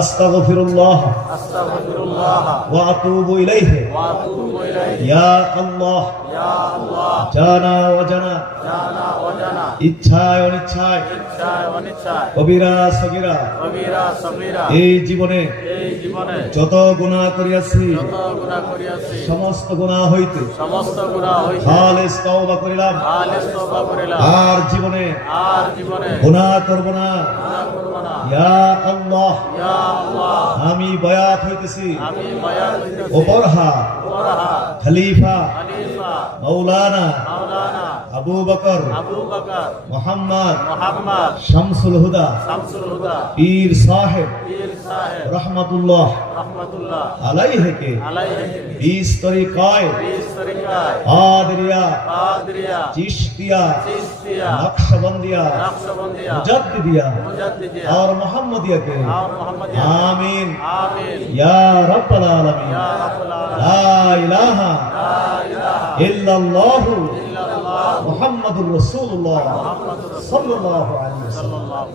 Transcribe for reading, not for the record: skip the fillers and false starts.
আস্তাগফিরুল্লাহ ওয়া আতুবু ইলাইহি ইয়া আল্লাহ জানা ওয়া জানা ইচ্ছায় অনিচ্ছায় কবিরা সগীরা এই জীবনে যত গুনাহ করিয়াছি সমস্ত গুনাহ হইতে খালিস তওবা করিলাম আর জীবনে গুনাহ করব না। ইয়া আল্লাহ আমি বায়াত হইতেছি ওপরহা খলিফা মাওলানা আবু বকর মুহাম্মদ শামসুল হুদা পীর সাহেব রহমাতুল্লাহ আলাইহি কে ইস তরিকায় কাদরিয়া চিশতিয়া নকশবন্দিয়া মুজাদ্দিদিয়া और मोहम्मदिया के आमीन या रब्बल आलमीन ला इलाहा इल्लल्लाह मुहम्मदुर रसूलुल्लाह सल्लल्लाहु अलैहि वसल्लम।